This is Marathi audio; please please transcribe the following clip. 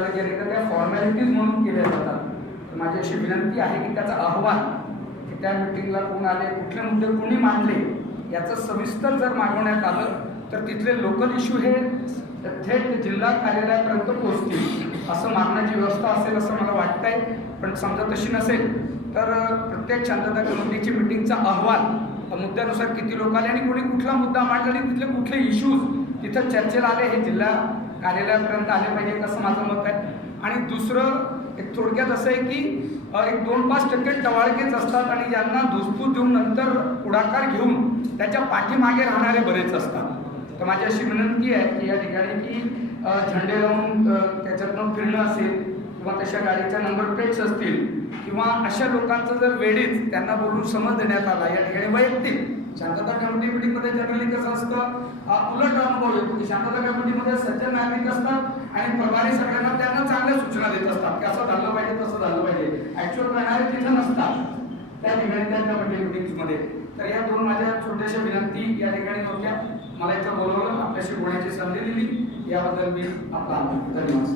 करायला गेले तर त्या फॉर्मॅलिटीज म्हणून केल्या जातात। माझी अशी विनंती आहे की त्याचा अहवाल की त्या मिटिंगला कोण आले, कुठले मुद्दे कोणी मांडले याचं सविस्तर जर मागवण्यात आलं तर तिथले लोकल इश्यू हे थेट जिल्हा कार्यालयापर्यंत पोहोचतील असं मागण्याची व्यवस्था असेल असं मला वाटतंय। पण समजा तशी नसेल तर प्रत्येक शांतता कमिटीची मिटिंगचा अहवाल मुद्द्यानुसार किती लोक आले आणि कोणी कुठला मुद्दा मांडला आणि तिथले कुठले इश्यूज तिथं चर्चेला आले हे जिल्हा कार्यालयापर्यंत आले पाहिजे असं माझं मत आहे। आणि दुसरं एक थोडक्यात असं आहे की एक 2-5% टवाळकेच असतात आणि ज्यांना धुसफूस देऊन नंतर पुढाकार घेऊन त्याच्या पाठीमागे राहणारे बरेच असतात। तर माझी अशी विनंती आहे की या ठिकाणी की झेंडे लावून त्याच्यातून फिरणं असेल किंवा तशा गाडीच्या नंबर प्लेट्स असतील किंवा अशा लोकांचं जर वेळीच त्यांना बोलून समज देण्यात आला या ठिकाणी वैयक्तिक शांतता कमिटी मिटिंगमध्ये जनरली कसं असतं उलट अनुभव येतो की शांतता कमिटीमध्ये सज्जन नागरिक असतात आणि प्रभारी सगळ्यांना त्यांना चांगल्या सूचना देत असतात की असं झालं पाहिजे तसं झालं पाहिजे। ॲक्च्युअल करणारे तिथं नसतात त्या ठिकाणी त्या कमिटी मिटिंग्समध्ये। तर या दोन माझ्या छोट्याशा विनंती या ठिकाणी होत्या। मला इथं बोलवलं, आपल्याशी बोलण्याची संधी दिली याबद्दल मी आपला धन्यवाद।